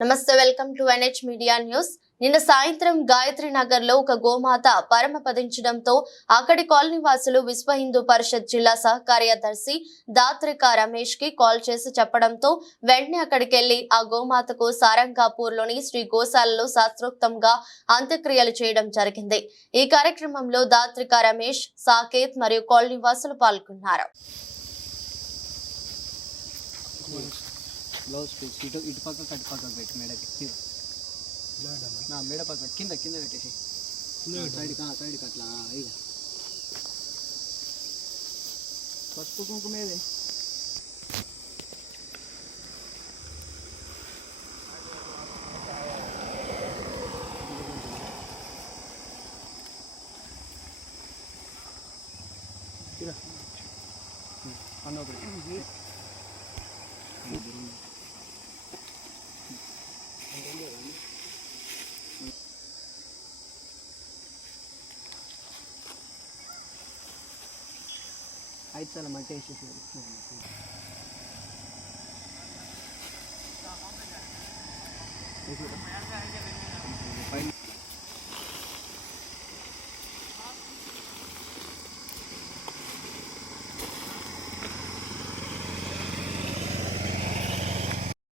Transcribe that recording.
నమస్తే welcome to NH media news. నిన్న సాయంత్రం గాయత్రి నగర్లో ఒక గోమాత పరమపదించడంతో అక్కడి కాలనీ వాసులు విశ్వ హిందూ పరిషత్ జిల్లా సహకార్యదర్శి దాత్రిక రమేష్కి కాల్ చేసి చెప్పడంతో వెంటనే అక్కడికి వెళ్ళి ఆ గోమాతకు సారంగాపూర్లోని శ్రీ గోశాలలో శాస్త్రోక్తంగా అంత్యక్రియలు చేయడం జరిగింది. ఈ కార్యక్రమంలో దాత్రిక రమేష్ సాకేత్ మరియు కాలనీ వాసులు పాల్గొన్నారు. బ్లౌజ్ పీస్ ఇటు ఇటు పక్క కట్టు పక్కకు పెట్టి మెడకి. నా మెడ పక్క కింద కింద పెట్టేసి సైడ్ సైడ్కి అట్లా. ఇగో పసుపు కుంకుమ ఏది I tell him I